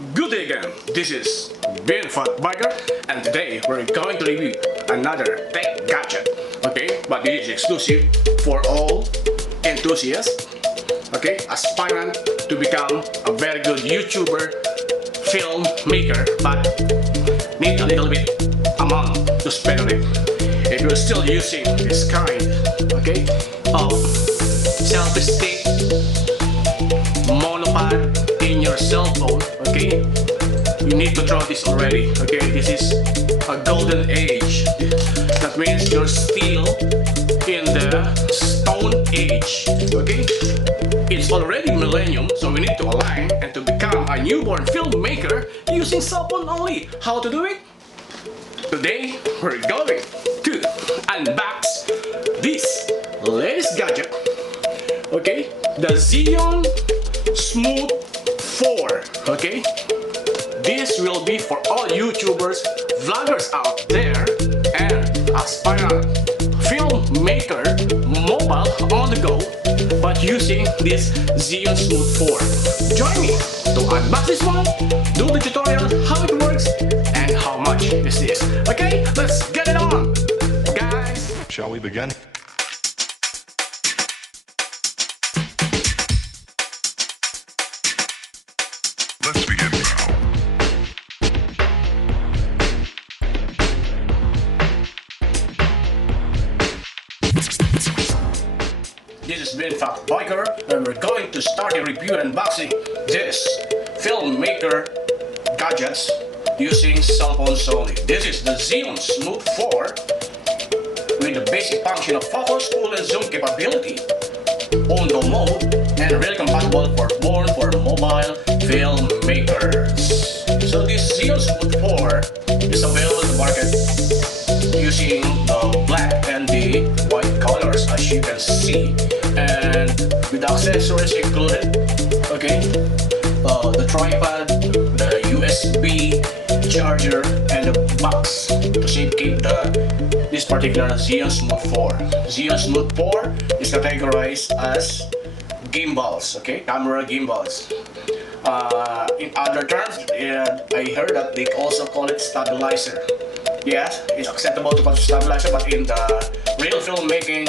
Good day again, this is VNfatBIKER and today we're going to review another tech gadget. Okay, but it is exclusive for all enthusiasts, okay, aspirant to become a very good YouTuber, filmmaker, but need a little bit amount to spend on it. If you're still using this kind, okay, of selfie stick, monopod in your cell phone, okay, you need to throw this already. Okay, this is a golden age. That means you're still in the stone age. Okay, it's already millennium, so we need to align and to become a newborn filmmaker using cell phone only. How to do it? Today we're going to unbox this latest gadget. Okay, the ZHIYUN Smooth 4. Okay, this will be for all YouTubers, vloggers out there, and aspirant filmmaker, mobile on the go, but using this ZHIYUN Smooth 4. Join me to unbox this one, do the tutorial, how it works, and how much is this. Okay, let's get it on, guys. Shall we begin? Let's begin now. This is VNfatBIKER and we're going to start a review and unboxing this filmmaker gadgets using cell phones only. This is the ZHIYUN Smooth 4 with the basic function of focus, full and zoom capability, on-go mode, and really compatible for mobile filmmakers. So this ZHIYUN Smooth 4 is available in the market using the black and the white colors, as you can see, and with accessories included. Okay, the tripod, the USB charger, and the box to safekeep this particular ZHIYUN Smooth 4. ZHIYUN Smooth 4 is categorized as gimbals, okay, camera gimbals. In other terms, I heard that they also call it stabilizer. Yes, it's acceptable to call it stabilizer, but in the real filmmaking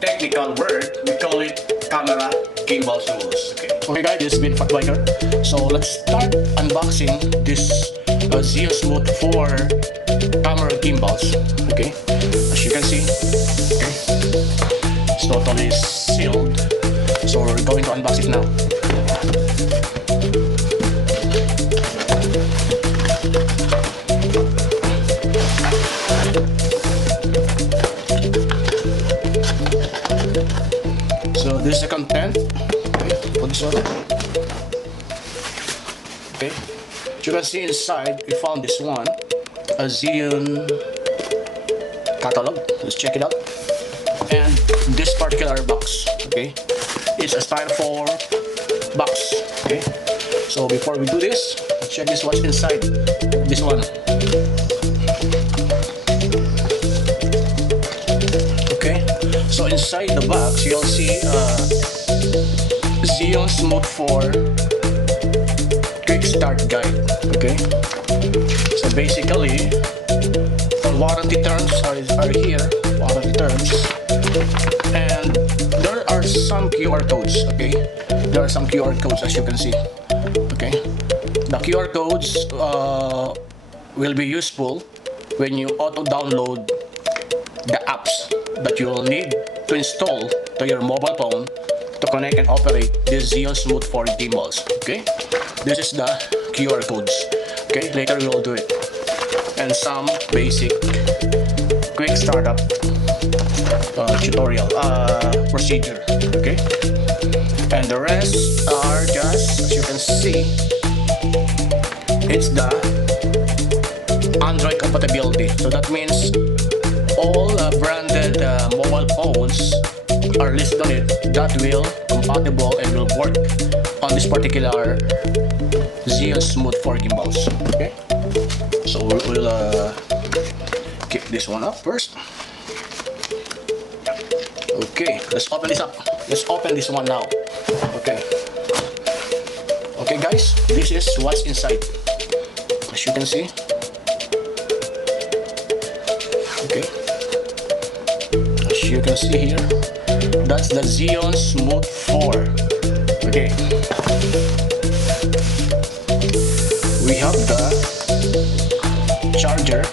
technical word, we call it camera gimbal tools. Okay guys, this is VNfatBIKER. So let's start unboxing this ZHIYUN Smooth 4 camera gimbals. Okay, as you can see, okay, it's totally sealed. So we're going to unbox it now. So this is the content. Okay, put this one. Okay, as you can see inside, we found this one, a ZHIYUN catalog. Let's check it out. And this particular box, okay, it's a styrofoam box. Okay, so before we do this, let's check this what's inside this one. Okay, so inside the box you'll see ZHIYUN Smooth 4 quick start guide. Okay, so basically the warranty terms are here, warranty terms, and there are some QR codes. Okay, there are some QR codes, as you can see. Okay, the QR codes will be useful when you auto download the apps that you will need to install to your mobile phone to connect and operate this ZHIYUN Smooth 4 gimbals. Okay, this is the QR codes. Okay, later we will do it, and some basic quick startup tutorial procedure. Okay, and the rest are just, as you can see, it's the Android compatibility. So that means all branded mobile phones are listed on it that will compatible and will work on this particular ZHIYUN Smooth 4 gimbals. Okay, so we'll keep this one up first. Okay, let's open this up. Let's open this one now. Okay. Okay guys, this is what's inside, as you can see. Okay, as you can see here, that's the ZHIYUN Smooth 4. Okay, we have the charger.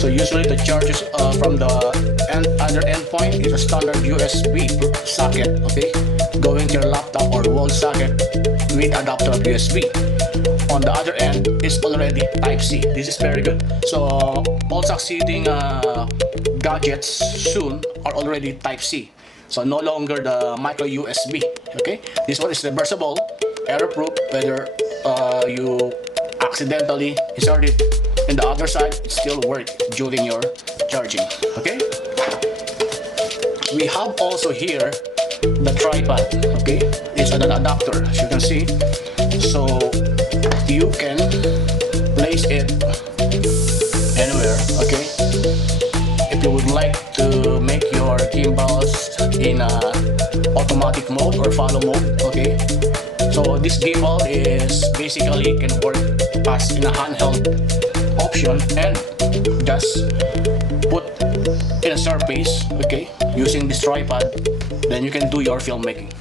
So usually the charges from the other endpoint is a standard USB socket, okay, going to your laptop or wall socket with adapter of USB. On the other end is already Type-C. This is very good. So all succeeding gadgets soon are already Type-C. So no longer the micro USB. Okay, this one is reversible, error-proof. Whether you accidentally insert it in the other side, it still works during your charging. Okay, we have also here the tripod. Okay, it's an adapter, as you can see, so you can place it anywhere. Okay, if you would like to make your gimbals in automatic mode or follow mode. Okay, so this gimbal is basically can work as in a handheld option and just put in a surface, okay, using this tripod, then you can do your filmmaking.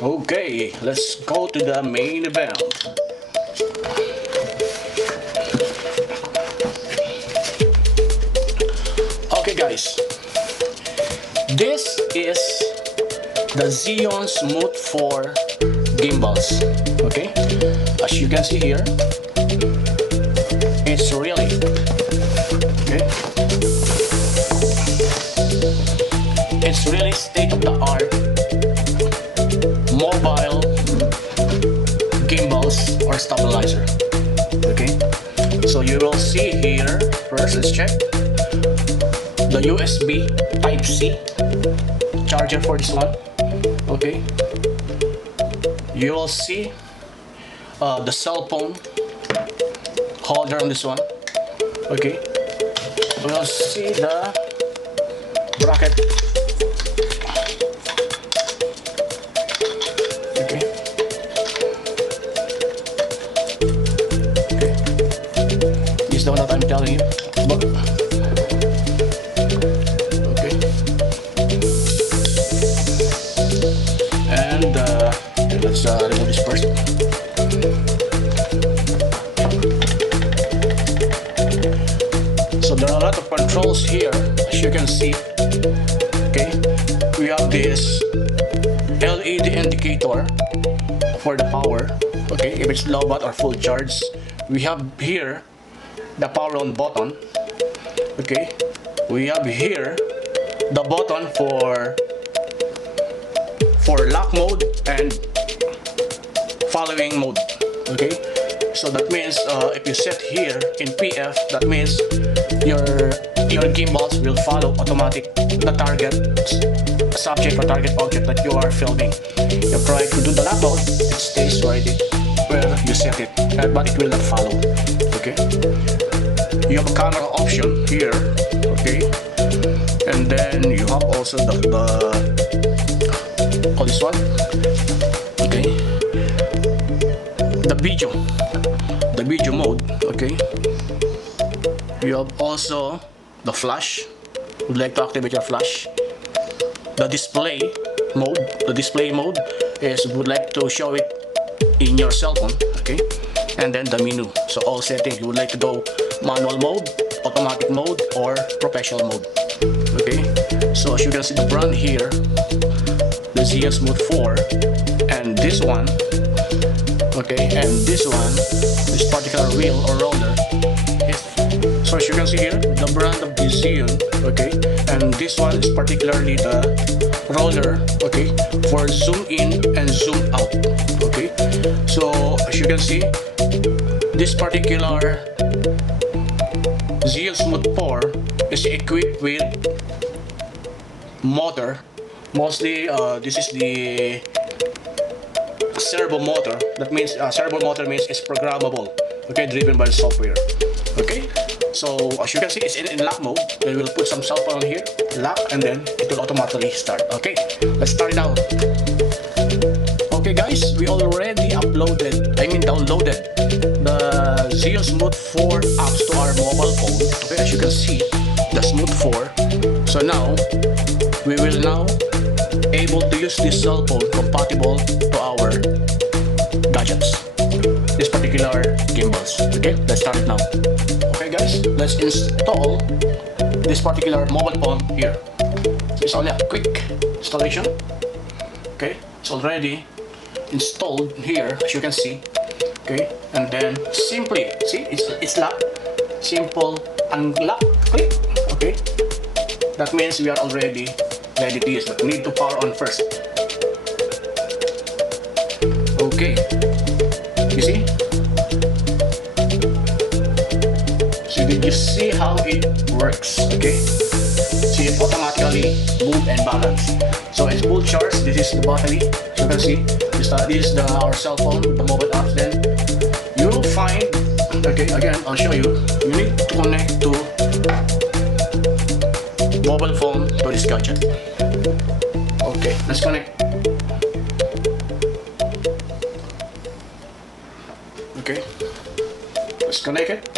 Okay, let's go to the main event. Okay guys, this is the ZHIYUN Smooth 4 gimbals. Okay, as you can see here, it's really okay. It's really state-of-the-art mobile gimbals or stabilizer. Okay, so you will see here. First, let's check the USB Type-C charger for this one. Okay, you will see the cell phone holder on this one. Okay, we'll see the bracket. Okay, this is the one that I'm telling you about. Okay, and let's remove this first. So there are a lot of controls here, as you can see. Okay, we have this LED indicator for the power. Okay, if it's low bat or full charge. We have here the power on button. Okay, we have here the button for lock mode and following mode. Okay, so that means if you set here in PF, that means your gimbals will follow automatic the target subject or target object that you are filming. If you try to do the lock mode, it stays where you set it, but it will not follow. Okay, you have a camera option here. Okay, and then you have also this one. Okay, the video mode. Okay, you have also the flash. Would like to activate your flash. The display mode is would like to show it in your cell phone. Okay, and then the menu. So all settings, you would like to go manual mode, automatic mode, or professional mode. Okay, so as you can see the brand here, the ZHIYUN Smooth 4, and this one. Okay, and this particular wheel or roller is, so as you can see here, the brand of the ZHIYUN. Okay, and this one is particularly the roller. Okay, for zoom in and zoom out. Okay, so as you can see, this particular ZHIYUN Smooth 4 is equipped with motor. Mostly this is the servo motor. That means servo motor means it's programmable. Okay, driven by the software. Okay, so as you can see, it's in lock mode. We will put some cell phone here, lock, and then it will automatically start. Okay, let's start it out. Okay guys, we already downloaded the ZIYUN Smooth 4 apps to our mobile phone. Okay, as you can see, the Smooth 4. So now, we will now able to use this cell phone compatible to our gadgets. This particular gimbals. Okay, let's start it now. Okay guys, let's install this particular mobile phone here. It's only a quick installation. Okay, it's already installed here, as you can see. Okay, and then simply see it's locked. Simple unlock, click. Okay, that means we are already ready to use, but we need to power on first. Okay, you see? So did you see how it works? Okay, see, it automatically move and balance. So it's full charge. This is the battery. So you can see this is our cell phone, the mobile apps. Then you will find. Okay, again I'll show you. You need to connect to mobile phone to this gadget. Okay, let's connect. Okay, let's connect it.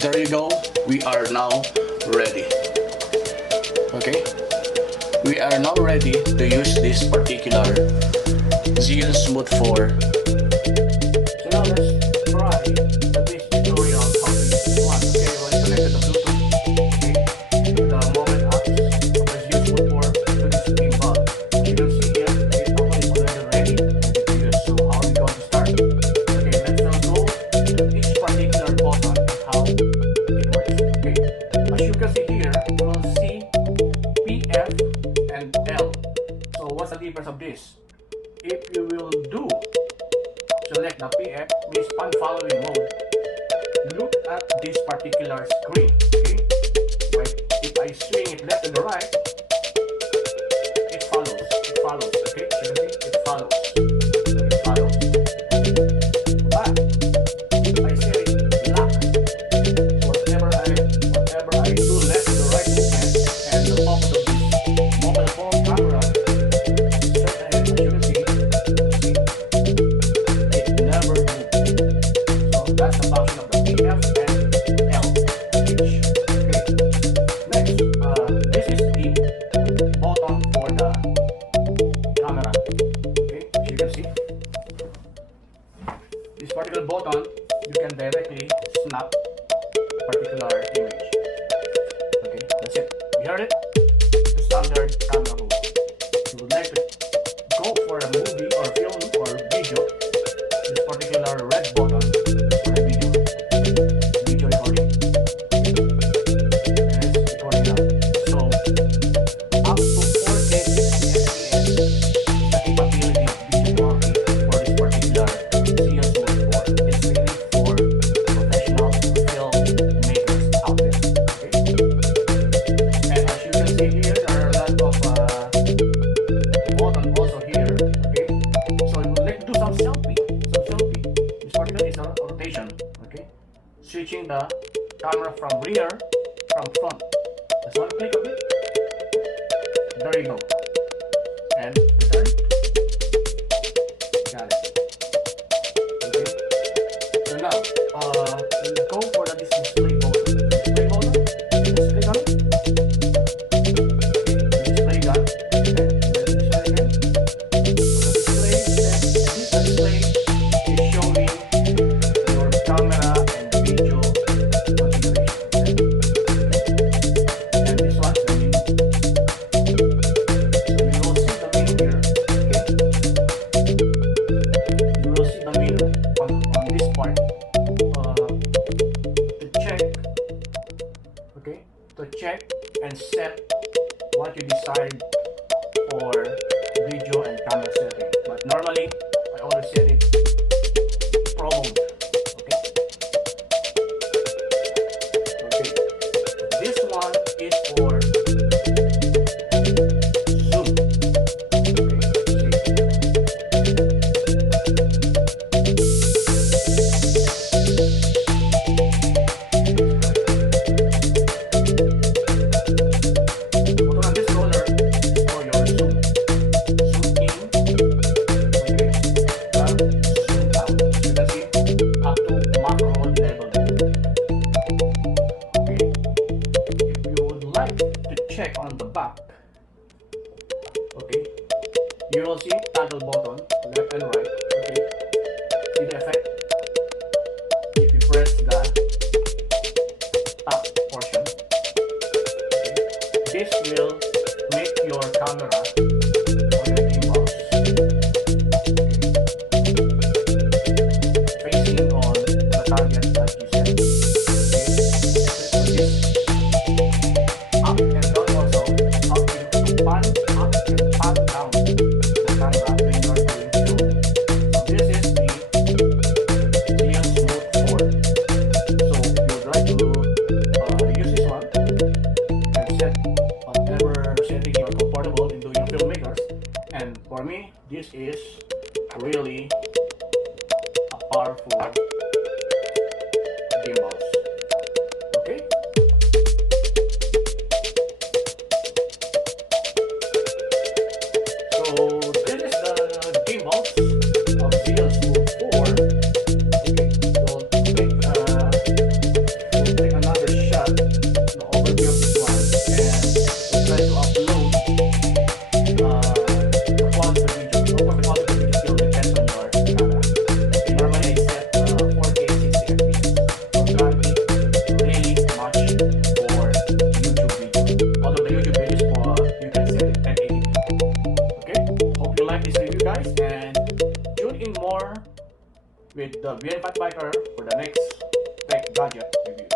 There you go. We are now ready. Okay, we are now ready to use this particular ZIYUN Smooth 4. So now let's try the basic tutorial how to use this one. Okay, we'll connect the Bluetooth. Okay, the mobile apps of the ZIYUN Smooth 4 to this gimbal. You can see here it is already ready to use. So how are we going to start? Okay, let's now go to each particular button and how it works. Okay, as you can see here, you will see PF and L. So what's the difference of this? If you will do select the PF, means pan following mode, look at this particular screen. Okay, if I swing it left and right, it follows. Okay, so you can see it follows. But if I say lock, so whatever I do left to the right movement, and the focus of this mobile phone camera straight ahead, as you can see, it never moves. So that's the function of the PF and L. Okay. Next, this is the button for the camera. Okay, as you can see, this particular button, you can directly snap a particular image. Okay, that's it. You heard it? The standard camera move. If you would like to go for a movie or film or video, this particular red button for the video recording. And it's recording now. So up to 4K 60 FPS is the capability of video quality for this particular ZIYUN Smooth 4. It's really for professional filmmakers out there. Okay? And as you can see here, there are a lot of buttons also here. Okay, so you would like to do some selfie. This particular is a rotation. Okay, switching the camera from rear, from front. Just want to click a bit. There you go. And return. Got it. Okay. So now, we'll go for the display button. Display button. Just click on it. Display gun. Okay. Display again. So the display is showing your camera and video configuration. And this one, the menu. So you will see the menu here. Okay. You will see the menu on this part to check. Okay, to check and set what you decide for video and camera setting. But normally, I always set it pro mode. Okay. Okay. This one is for zoom. Okay. See. Okay, you will see toggle button left and right. Okay, see the effect if you press the top portion. Okay, this will make your camera or your gimbal facing on the target that you set. Okay, so this up and down also help you to pan up and pan down the camera when you are doing filming. So this is the ZHIYUN Smooth 4. So if you would like to use this one, you can set whatever setting you are comfortable in doing filmmakers. And for me, this is really a powerful gimbals. Okay? So this is the gimbals of ZHIYUN Smooth 4. Okay, we'll take another shot, the overview of this one, and we'll try to upload the quality of the video. Of course, the quality of the video still depends on your camera. Okay, normally I set 4K 60 FPS. So gravity really much for YouTube video. Although the YouTube videos for you can set it 1080p. Okay, hope you like this review, guys, and tune in more with the VNfatBIKER for the next tech gadget review.